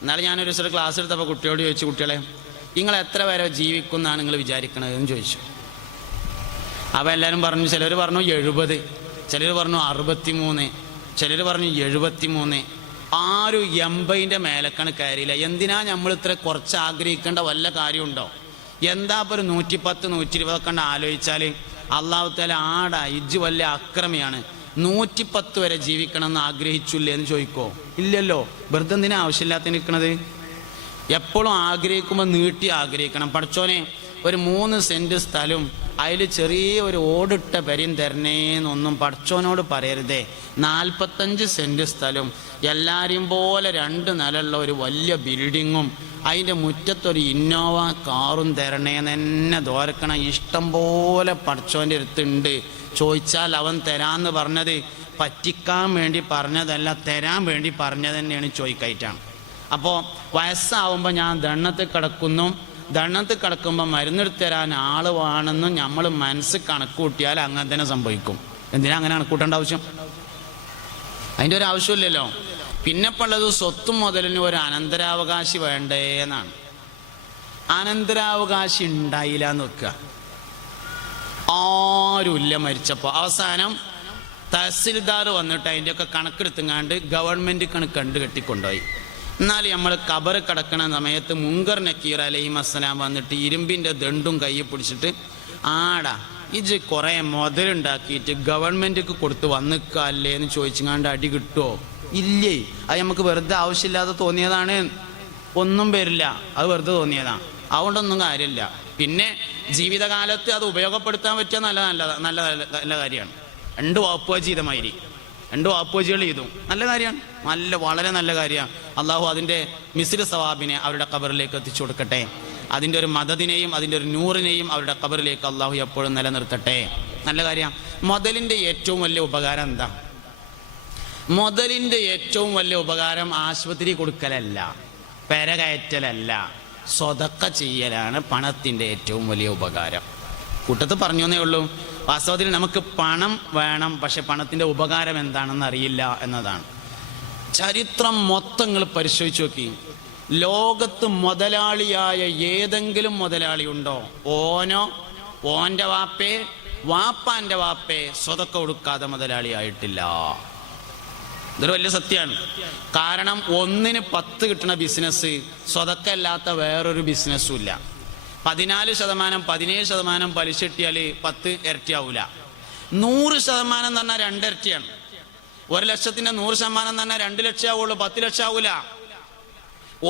എന്നാലും ഞാനൊരു ദിവസം ക്ലാസ് എടുത്തപ്പോൾ കുട്ടിയോട് ചോദിച്ചു, കുട്ടികളെ നിങ്ങൾ എത്ര വരെ ജീവിക്കുമെന്നാണ് നിങ്ങൾ വിചാരിക്കണതെന്ന് ചോദിച്ചു. അപ്പോൾ എല്ലാവരും പറഞ്ഞു, ചിലർ പറഞ്ഞു 70, ചിലർ പറഞ്ഞു 63, ചിലർ പറഞ്ഞു 73. ആരും 80ൻ്റെ മേലക്കാണ് കയറിയില്ല. എന്തിനാ നമ്മൾ ഇത്ര കുറച്ച് ആഗ്രഹിക്കേണ്ട വല്ല കാര്യമുണ്ടോ? എന്താ ഇപ്പോൾ ഒരു 110, 120 കണ്ട് ആലോചിച്ചാൽ അള്ളാഹു തആല ആടാ ഇജ്ജ് വലിയ അക്രമിയാണ്, 110 വരെ ജീവിക്കണം എന്ന് ആഗ്രഹിച്ചില്ലേ എന്ന് ചോദിക്കോ? ഇല്ലല്ലോ. വെറുതെ എന്തിനാ ആവശ്യമില്ലാത്ത നിൽക്കണത്? എപ്പോഴും ആഗ്രഹിക്കുമ്പോൾ നീട്ടി ആഗ്രഹിക്കണം. പഠിച്ചോനെ ഒരു 3 സെൻറ്റ് സ്ഥലവും അതിൽ ചെറിയ ഒരു ഓടിട്ട പെരയും തരണേന്നൊന്നും പഠിച്ചോനോട് പറയരുതേ. 45 സെൻറ്റ് സ്ഥലവും എല്ലാവരെയും പോലെ 2 നിലയുള്ള ഒരു വലിയ ബിൽഡിങ്ങും അതിൻ്റെ മുറ്റത്തൊരു ഇന്നോവ കാറും തരണേന്ന് എന്നെ ദോരക്കണം. ഇഷ്ടം പോലെ പഠിച്ചോൻ്റെ അടുത്തുണ്ട്. ചോദിച്ചാൽ അവൻ തരാമെന്ന് പറഞ്ഞത് പറ്റിക്കാൻ വേണ്ടി പറഞ്ഞതല്ല, തരാൻ വേണ്ടി പറഞ്ഞത് തന്നെയാണ്, ചോദിക്കായിട്ടാണ്. അപ്പോൾ വയസ്സാവുമ്പോൾ ഞാൻ ദണ്ണത്തിൽ കിടക്കുന്നു, ദണ്ണത്തിൽ കിടക്കുമ്പോൾ മരുന്നെടുത്ത് തരാൻ ആൾ വേണമെന്നും നമ്മൾ മനസ്സ് കണക്ക് കൂട്ടിയാൽ അങ്ങനെ തന്നെ സംഭവിക്കും. എന്തിനാ അങ്ങനെ കണക്കൂട്ടേണ്ട ആവശ്യം? അതിൻ്റെ ഒരു ആവശ്യമില്ലല്ലോ. പിന്നെ ഉള്ളത് സ്വത്തും മുതലിന് ഒരു അനന്തരാവകാശി വേണ്ടേ എന്നാണ്. അനന്തരാവകാശി ഉണ്ടായില്ല എന്ന് വെക്കുക, ആരുമില്ല മരിച്ചപ്പോൾ. അവസാനം തഹസിൽദാർ വന്നിട്ട് അതിൻ്റെയൊക്കെ കണക്കെടുത്തുങ്ങാണ്ട് ഗവൺമെൻറ് കണ്ട് കെട്ടിക്കൊണ്ടുപോയി. എന്നാൽ നമ്മൾ ഖബർ കിടക്കണ സമയത്ത് മുങ്കർ നക്കീർ അലൈഹിസ്സലാം വന്നിട്ട് ഇരുമ്പിൻ്റെ ദണ്ടും കയ്യിൽ പിടിച്ചിട്ട്, ആടാ ഇജ് കുറേ മുതലുണ്ടാക്കിയിട്ട് ഗവൺമെൻറ്റിക്ക് കൊടുത്ത് വന്നിക്കല്ലേ എന്ന് ചോദിച്ചങ്ങാണ്ട് അടി കിട്ടുമോ? ഇല്ലേ. അത് നമുക്ക് വെറുതെ ആവശ്യമില്ലാതെ തോന്നിയതാണ്, ഒന്നും വരില്ല, അത് വെറുതെ തോന്നിയതാണ്, അതുകൊണ്ടൊന്നും കാര്യമില്ല. പിന്നെ ജീവിതകാലത്ത് അത് ഉപയോഗപ്പെടുത്താൻ പറ്റിയ നല്ല നല്ല നല്ല നല്ല കാര്യമാണ്. 2 വാപ്പുക ചെയ്തമാതിരി 2 വാപ്പുവജികൾ ചെയ്തു, നല്ല കാര്യമാണ്, വളരെ നല്ല കാര്യമാണ്. അള്ളാഹു അതിൻ്റെ മിസ്രി സവാബിനെ അവരുടെ ഖബറിലേക്ക് എത്തിച്ചു കൊടുക്കട്ടെ. അതിൻ്റെ ഒരു മദദിനെയും അതിൻ്റെ ഒരു നൂറിനെയും അവരുടെ ഖബറിലേക്ക് അള്ളാഹു എപ്പോഴും നിലനിർത്തട്ടെ. നല്ല കാര്യമാണ്. മുതലിൻ്റെ ഏറ്റവും വലിയ ഉപകാരം എന്താ? മുതലിൻ്റെ ഏറ്റവും വലിയ ഉപകാരം ആശുപത്രി കൊടുക്കലല്ല, പെരകയറ്റലല്ല, സ്വതക്ക ചെയ്യലാണ് പണത്തിൻ്റെ ഏറ്റവും വലിയ ഉപകാരം. കൂട്ടത്ത് പറഞ്ഞേ ഉള്ളൂ. വാസ്തവത്തിൽ നമുക്ക് പണം വേണം, പക്ഷെ പണത്തിൻ്റെ ഉപകാരം എന്താണെന്ന് അറിയില്ല എന്നതാണ്. ചരിത്രം മൊത്തം നിങ്ങൾ പരിശോധിച്ച് നോക്കി. ലോകത്ത് മുതലാളിയായ ഏതെങ്കിലും മുതലാളി ഉണ്ടോ? ഓനോ ഓൻ്റെ വാപ്പേ വാപ്പാൻ്റെ വാപ്പേ സ്വതക്ക കൊടുക്കാതെ മുതലാളിയായിട്ടില്ല. ഇതൊരു വലിയ സത്യമാണ്. കാരണം 1ന് 10 കിട്ടുന്ന ബിസിനസ് സ്വതക്ക അല്ലാത്ത വേറൊരു ബിസിനസ്സും ഇല്ല. 14%, 17% പലിശ കിട്ടിയാൽ 10 ഇരട്ടിയാവൂല. 100% എന്ന് പറഞ്ഞാൽ 2 ഇരട്ടിയാണ്. 1 ലക്ഷത്തിൻ്റെ 100% എന്ന് പറഞ്ഞാൽ 2 ലക്ഷം ആവുള്ളൂ, 10 ലക്ഷം ആവൂല.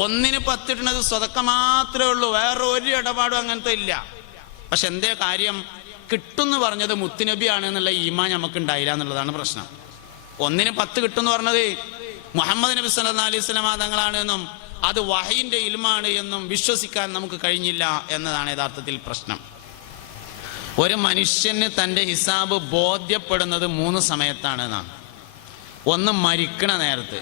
1ന് 10 ഇട്ടുന്നത് സ്വതക്ക മാത്രമേ ഉള്ളൂ, വേറെ ഒരു ഇടപാടും അങ്ങനത്തെ ഇല്ല. പക്ഷെ എന്തേ കാര്യം? കിട്ടുമെന്ന് പറഞ്ഞത് മുത്തുനബിയാണ് എന്നുള്ള ഈമാൻ നമുക്ക് ഉണ്ടായില്ല എന്നുള്ളതാണ് പ്രശ്നം. 1ന് 10 കിട്ടുമെന്ന് പറഞ്ഞത് മുഹമ്മദ് നബി സല്ലല്ലാഹു അലൈഹി വസല്ലം തങ്ങളാണ് എന്നും അത് വഹയിൻ്റെ ഇൽമാണ് എന്നും വിശ്വസിക്കാൻ നമുക്ക് കഴിഞ്ഞില്ല എന്നതാണ് യഥാർത്ഥത്തിൽ പ്രശ്നം. ഒരു മനുഷ്യന് തൻ്റെ ഹിസാബ് ബോധ്യപ്പെടുന്നത് 3 സമയത്താണ് എന്നാണ്. ഒന്ന് മരിക്കണ നേരത്ത്.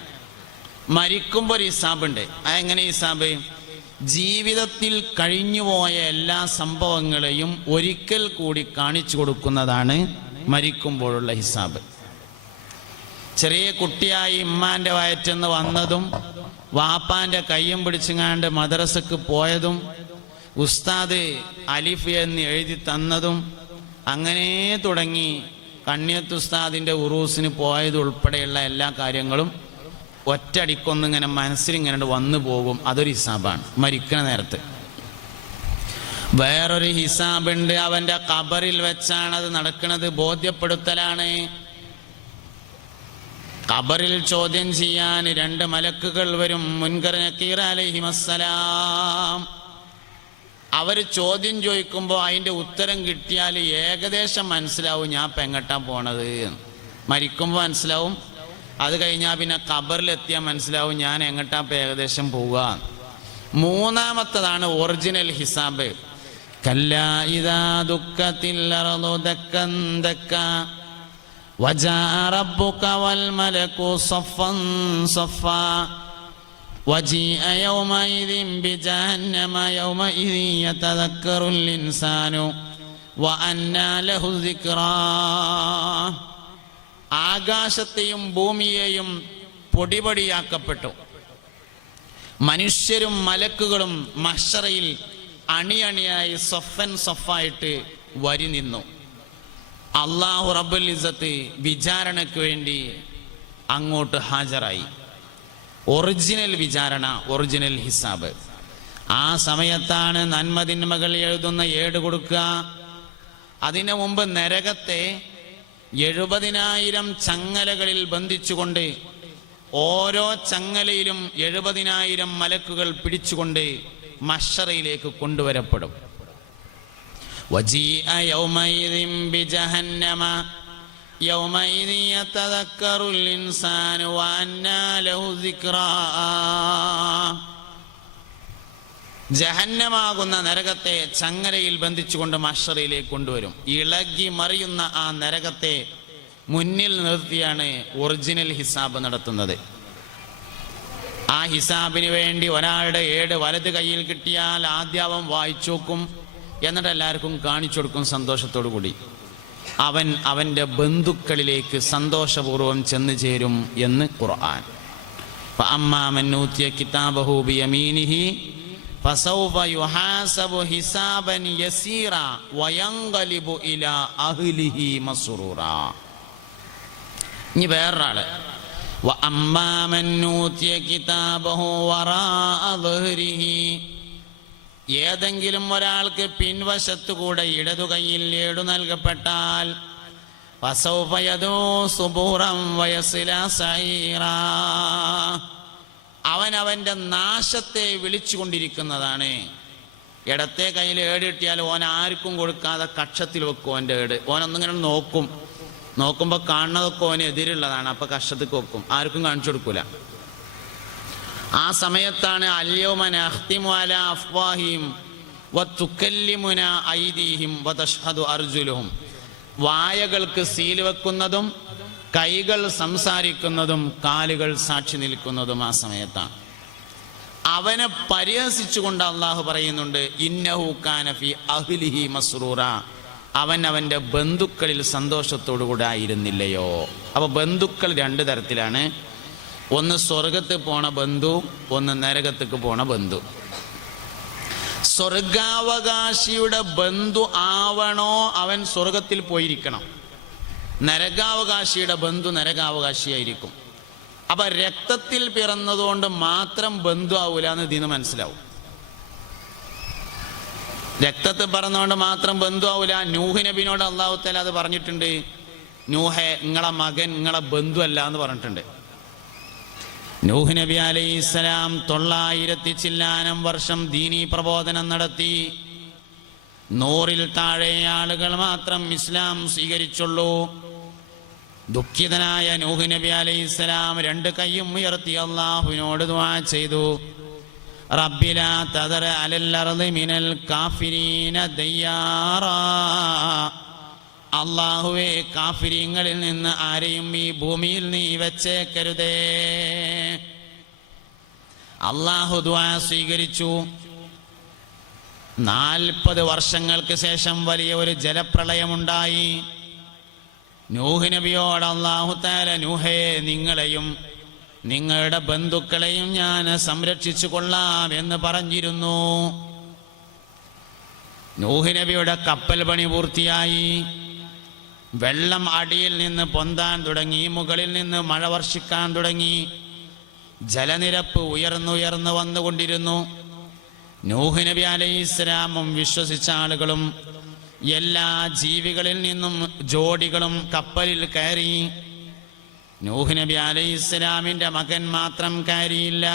മരിക്കുമ്പോൾ ഒരു ഹിസാബുണ്ട്. അതെങ്ങനെ ഹിസാബ്? ജീവിതത്തിൽ കഴിഞ്ഞുപോയ എല്ലാ സംഭവങ്ങളെയും ഒരിക്കൽ കൂടി കാണിച്ചു കൊടുക്കുന്നതാണ് മരിക്കുമ്പോഴുള്ള ഹിസാബ്. ചെറിയ കുട്ടിയായി ഇമ്മാൻ്റെ വയറ്റെന്ന് വന്നതും വാപ്പാൻ്റെ കയ്യും പിടിച്ചുങ്ങാണ്ട് മദ്രസക്ക് പോയതും ഉസ്താദ് അലിഫ് എന്ന് എഴുതി തന്നതും അങ്ങനെ തുടങ്ങി കണ്ണിയത്ത് ഉസ്താദിൻ്റെ ഉറൂസിന് പോയത് ഉൾപ്പെടെയുള്ള എല്ലാ കാര്യങ്ങളും ഒറ്റയടിക്കൊന്നിങ്ങനെ മനസ്സിലിങ്ങനെ വന്നു പോകും. അതൊരു ഹിസാബാണ് മരിക്കണ നേരത്ത്. വേറൊരു ഹിസാബുണ്ട്, അവൻ്റെ ഖബറിൽ വെച്ചാണ് അത് നടക്കുന്നത്. ബോധ്യപ്പെടുത്തലാണ്. ഖബറിൽ ചോദ്യം ചെയ്യാൻ 2 മലക്കുകൾ വരും, മുൻകർ നക്കീർ അലൈഹിസ്സലാം. അവർ ചോദ്യം ചോദിക്കുമ്പോൾ അതിൻ്റെ ഉത്തരം കിട്ടിയാൽ ഏകദേശം മനസ്സിലാവും ഞാൻ ഇപ്പം എങ്ങോട്ടാ പോണത്. മരിക്കുമ്പോൾ മനസ്സിലാവും, അത് കഴിഞ്ഞാൽ പിന്നെ ഖബറിലെത്തിയാൽ മനസ്സിലാവും ഞാൻ എങ്ങോട്ടാ ഇപ്പം ഏകദേശം പോവുക. 3ാമത്തതാണ് ഒറിജിനൽ ഹിസാബ്. കല്ലാ ഇദാ ദുക്കത്തിൽ അർളു ദക്കൻ ദക്ക വജാഅ റബ്ബുക വൽ മലകു സഫൻ സഫാ വജീഅ യൗമഇദിൻ ബിജഹന്നമ യൗമഇദിൻ യതദക്കറുൽ ഇൻസാനു വഅന്നാ ലഹു ദിക്റാ. ആകാശത്തെയും ഭൂമിയെയും പൊടിപൊടിയാക്കപ്പെട്ടു. മനുഷ്യരും മലക്കുകളും മഹ്ശറയിൽ അണിയണിയായി സൊഫായിട്ട് വരി നിന്നു. അല്ലാഹു റബ്ബുൽ ഇസ്സത്ത് വിചാരണയ്ക്ക് വേണ്ടി അങ്ങോട്ട് ഹാജരായി. ഒറിജിനൽ വിചാരണ, ഒറിജിനൽ ഹിസാബ്. ആ സമയത്താണ് നന്മതിന്മകൾ എഴുതുന്ന ഏട് കൊടുക്കുക. അതിനു മുമ്പ് നരകത്തെ 70,000 ചങ്ങലകളിൽ ബന്ധിച്ചുകൊണ്ട് ഓരോ ചങ്ങലയിലും 70,000 മലക്കുകൾ പിടിച്ചുകൊണ്ട് മഹ്ശറയിലേക്ക് കൊണ്ടുവരപ്പെടും. വജീഅ യൗമൈദിൻ ബിജഹന്നമ യൗമൈദി യതദക്കറുൽ ഇൻസാനു വഅന്നാ ലഹു സിക്റാ. ജഹന്നമാകുന്ന നരകത്തെ ചങ്ങലയിൽ ബന്ധിച്ചുകൊണ്ട് മഹ്ശറയിലേക്ക് കൊണ്ടുവരും. ഇളകി മറിയുന്ന ആ നരകത്തെ മുന്നിൽ നിർത്തിയാണ് ഒറിജിനൽ ഹിസാബ് നടത്തുന്നത്. ആ ഹിസാബിന് വേണ്ടി ഒരാളുടെ ഏട് വലത് കയ്യിൽ കിട്ടിയാൽ ആദ്യം വായിച്ചു നോക്കും, എന്നിട്ട് എല്ലാവർക്കും കാണിച്ചു കൊടുക്കും സന്തോഷത്തോടു കൂടി. അവൻ അവൻ്റെ ബന്ധുക്കളിലേക്ക് സന്തോഷപൂർവ്വം ചെന്നു ചേരും എന്ന് ഖുർആൻ. ഫഅമ്മാ മൻ ഊതിയ കിതാബഹു ബിയമീനിഹി ഫസൗഫ യുഹാസബു ഹിസാബൻ യസീറ വയൻഖലിബു ഇലാ അഹ്ലിഹി മസ്റൂറാ. ഇനി വേറൊരാള് വഅമ്മാ മൻ ഊതിയ കിതാബഹു വറാഅ ദഹ്രിഹി. ഏതെങ്കിലും ഒരാൾക്ക് പിൻവശത്തുകൂടെ ഇടതു കൈയിൽ ഏടു നൽകപ്പെട്ടാൽ ഫസൗഫ യദൂ സുബൂറൻ വയസ്ലാ സഈറാ. അവൻ അവൻ്റെ നാശത്തെ വിളിച്ചുകൊണ്ടിരിക്കുന്നതാണ്. ഇടത്തെ കയ്യിൽ ഏട് കിട്ടിയാൽ ഓൻ ആർക്കും കൊടുക്കാതെ കക്ഷത്തിൽ വെക്കും. ഓൻ്റെ ഏട് ഓനൊന്നിങ്ങനെ നോക്കുമ്പോൾ കാണുന്നതൊക്കെ ഓന് എതിരുള്ളതാണ്. അപ്പം കക്ഷത്തിൽ വെക്കും, ആർക്കും കാണിച്ചു കൊടുക്കൂല. ആ സമയത്താണ് അൽയൗമ നഖ്തിമു അലാ അഫ്വാഹിഹിം വതുകല്ലിമുനാ ഐദീഹിം വതഷ്ഹദു അർജുലുഹും. വായകൾക്ക് സീല് വെക്കുന്നതും കൈകൾ സംസാരിക്കുന്നതും കാലുകൾ സാക്ഷി നിൽക്കുന്നതും ആ സമയത്താണ്. അവനെ പരിഹസിച്ചുകൊണ്ട് അള്ളാഹു പറയുന്നുണ്ട്, ഇന്നഹു കാന ഫീ അഹ്ലിഹി മസ്റൂറ. അവൻ അവൻ്റെ ബന്ധുക്കളിൽ സന്തോഷത്തോടു കൂടെ ആയിരുന്നില്ലയോ. അപ്പോൾ ബന്ധുക്കൾ 2 തരത്തിലാണ്. ഒന്ന് സ്വർഗത്ത് പോണ ബന്ധു, ഒന്ന് നരകത്തേക്ക് പോണ ബന്ധു. സ്വർഗാവകാശിയുടെ ബന്ധു ആവണോ അവൻ സ്വർഗത്തിൽ പോയിരിക്കണം. നരകാവകാശിയുടെ ബന്ധു നരകാവകാശിയായിരിക്കും. അപ്പൊ രക്തത്തിൽ പിറന്നതുകൊണ്ട് മാത്രം ബന്ധു ആവൂല എന്ന് ഇതിന് മനസ്സിലാവും. രക്തത്തിൽ പിറന്നതുകൊണ്ട് മാത്രം ബന്ധു ആവൂല. നൂഹ് നബിനോട് അല്ലാഹു തആല അത് പറഞ്ഞിട്ടുണ്ട്. നൂഹേ, നിങ്ങളെ മകൻ നിങ്ങളെ ബന്ധു അല്ല എന്ന് പറഞ്ഞിട്ടുണ്ട്. നൂഹ് നബി അലൈഹിസ്സലാം 900 ചില്ലാനം വർഷം ദീനീ പ്രബോധനം നടത്തി. 100-ൽ താഴെ ആളുകൾ മാത്രം ഇസ്ലാം സ്വീകരിച്ചുള്ളൂ. ദുഃഖിതനായ നൂഹ് നബി അലൈഹിസ്സലാം 2 കൈയും ഉയർത്തി അല്ലാഹുവിനോട് ദുആ ചെയ്തു. റബ്ബി ലാ തദർ അലൽ അർളി മിനൽ കാഫിരീന ദയ്യാറാ. അല്ലാഹുവേ, കാഫിരീങ്ങളിൽ നിന്ന് ആരെയും ഈ ഭൂമിയിൽ നീ വെച്ചേക്കരുതേ. അല്ലാഹു ദുആ സ്വീകരിച്ചു. 40 വർഷങ്ങൾക്ക് ശേഷം വലിയ ഒരു ജലപ്രളയമുണ്ടായി. നൂഹ് നബിയോട് അല്ലാഹു തആല, നൂഹേ, നിങ്ങളെയും നിങ്ങളുടെ ബന്ധുക്കളെയും ഞാൻ സംരക്ഷിച്ചു കൊള്ളാം എന്ന് പറഞ്ഞിരുന്നു. നൂഹ് നബിയുടെ കപ്പൽ പണി പൂർത്തിയായി. വെള്ളം അടിയിൽ നിന്ന് പൊന്താൻ തുടങ്ങി, മുകളിൽ നിന്ന് മഴ വർഷിക്കാൻ തുടങ്ങി. ജലനിരപ്പ് ഉയർന്നുയർന്ന് വന്നുകൊണ്ടിരുന്നു. നൂഹ് നബി അലൈഹിസ്സലാമും വിശ്വസിച്ച ആളുകളും എല്ലാ ജീവികളിൽ നിന്നും ജോഡികളും കപ്പലിൽ കയറി. നൂഹ് നബി അലൈഹിസ്സലാമിന്റെ മകൻ മാത്രം കയറിയില്ല.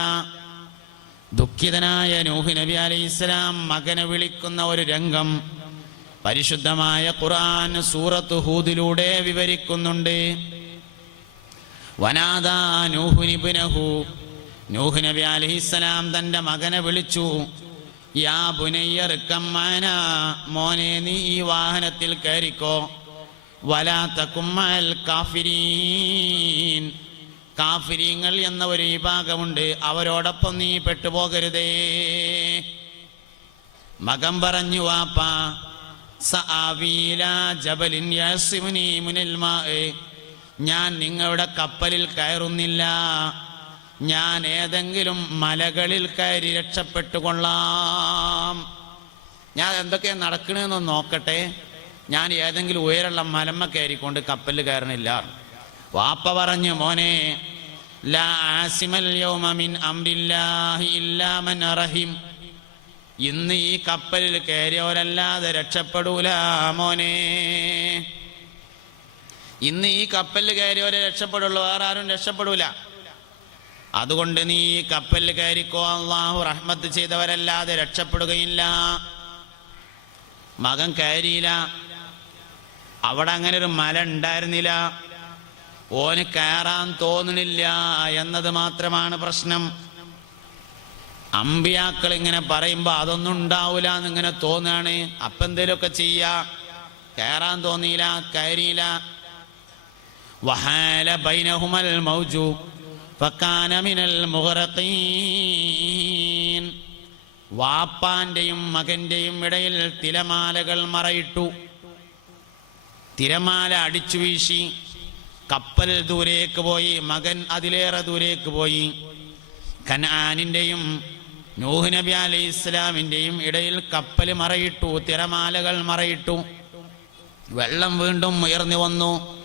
ദുഃഖിതനായ നൂഹ് നബി അലൈഹിസ്സലാം മകനെ വിളിക്കുന്ന ഒരു രംഗം പരിശുദ്ധമായ ഖുർആൻ സൂറത്ത് ഹൂദിലൂടെ വിവരിക്കുന്നുണ്ട്. വനാദാ നൂഹു ഇബ്നഹു. നൂഹ് നബി അലൈഹിസ്സലാം തന്റെ മകനെ വിളിച്ചു. യാ ബുനയ്യ ഇർകം മഅനാ. മോനെ, നീ ഈ വാഹനത്തിൽ കയറിക്കോ. വലാ തകും മഅൽ കാഫിരീൻ. കാഫിരീങ്ങൾ എന്ന ഒരു വിഭാഗമുണ്ട്, അവരോടൊപ്പം നീ പെട്ടുപോകരുതേ. മകൻ പറഞ്ഞു, വാപ്പാ, ജബലിൻ യസിമുനി മിനൽ മാഇ. ഞാൻ നിങ്ങളുടെ കപ്പലിൽ കയറുന്നില്ല. ഞാൻ ഏതെങ്കിലും മലകളിൽ കയറി രക്ഷപ്പെട്ടുകൊള്ളാം. ഞാൻ എന്തൊക്കെയാ നടക്കണെന്നൊന്ന് നോക്കട്ടെ, ഞാൻ ഏതെങ്കിലും ഉയരമുള്ള മലമ്മ കയറിക്കൊണ്ട് കപ്പലിൽ കയറണില്ല. വാപ്പ പറഞ്ഞു, മോനെ, ലാ ആസിമൽ യൗമ മിൻ അംരില്ലാഹി ഇല്ലാ മൻ റഹിം. ഇന്ന് ഈ കപ്പലിൽ കയറിയവരല്ലാതെ രക്ഷപ്പെടൂല മോനെ. ഇന്ന് ഈ കപ്പലിൽ കയറിയവരെ രക്ഷപ്പെടുള്ളൂ, വേറെ ആരും രക്ഷപ്പെടൂല. അതുകൊണ്ട് നീ ഈ കപ്പലിൽ കയറിക്കോ, അള്ളാഹു റഹ്മത്ത് ചെയ്തവരല്ലാതെ രക്ഷപ്പെടുകയില്ല. മകൻ കയറിയില്ല. അവിടെ അങ്ങനെ ഒരു മല ഉണ്ടായിരുന്നില്ല. ഓന് കയറാൻ തോന്നണില്ല എന്നത് മാത്രമാണ് പ്രശ്നം. അമ്പിയാക്കൾ ഇങ്ങനെ പറയുമ്പോ അതൊന്നും ഉണ്ടാവൂല എന്നിങ്ങനെ തോന്നുകയാണ്. അപ്പം എന്തേലുമൊക്കെ ചെയ്യാ. കയറാൻ തോന്നിയില്ല, കയറിയില്ല. വഹാല ബൈനഹുമൽ മൗജു ഫകാന മിനൽ മുഗ്റഖീൻ. വാപ്പാന്റെയും മകന്റെയും ഇടയിൽ തിരമാലകൾ മറയിട്ടു. തിരമാല അടിച്ചു വീശി. കപ്പൽ ദൂരേക്ക് പോയി, മകൻ അതിലേറെ ദൂരേക്ക് പോയി. കനാനിന്റെയും നൂഹ് നബി അലൈഹി ഇസ്ലാമിന്റെയും ഇടയിൽ കപ്പൽ മറയിട്ടു, തിരമാലകൾ മറയിട്ടു. വെള്ളം വീണ്ടും ഉയർന്നു വന്നു.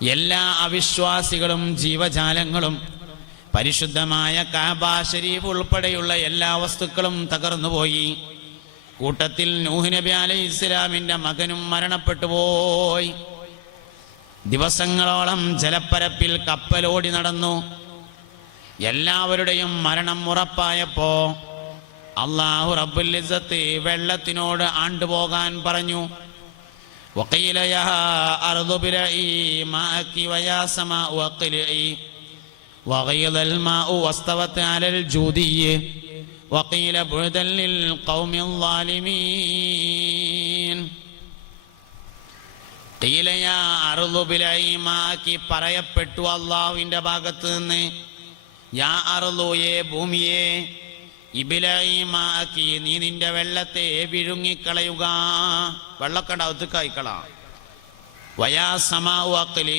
എല്ലാ അവിശ്വാസികളും ജീവജാലങ്ങളും പരിശുദ്ധമായ കഅബ ശരീഫ് ഉൾപ്പെടെയുള്ള എല്ലാ വസ്തുക്കളും തകർന്നുപോയി. കൂട്ടത്തിൽ നൂഹ് നബി അലൈഹി ഇസ്ലാമിന്റെ മകനും മരണപ്പെട്ടു പോയി. ദിവസങ്ങളോളം ജലപ്പരപ്പിൽ കപ്പലോടി നടന്നു. എല്ലാവരുടെയും മരണം ഉറപ്പായപ്പോ അല്ലാഹു റബ്ബുൽ ഇസ്സത്ത് വെള്ളത്തിനോട് ആണ്ടുപോകാൻ പറഞ്ഞു. വഖീല യാ അർദു ബിലഈ മാഅകി വയാ സമാഉ അഖ്ലിഇ വഗയദൽ മാഉ വസ്തവത് അലൽ ജൂദിയ്യ വഖീല ബുഅദൻ ലിൽ ഖൗമിൽ ളാലിമീൻ. ഖീല യാ അർദു ബിലഈ മാഅകി പറയപ്പെട്ടു അല്ലാഹുവിന്റെ ഭാഗത്ത് നിന്ന്, യാ അർദുയേ ഭൂമിയെ, ഇബ്ലഈമാക്കി നീ നിന്റെ വെള്ളത്തെ വിഴുങ്ങിക്കളയുക. വെള്ളക്കട ഒത്തുക്കായിക്കളാം. വയാ സമാഉ അഖ്ലി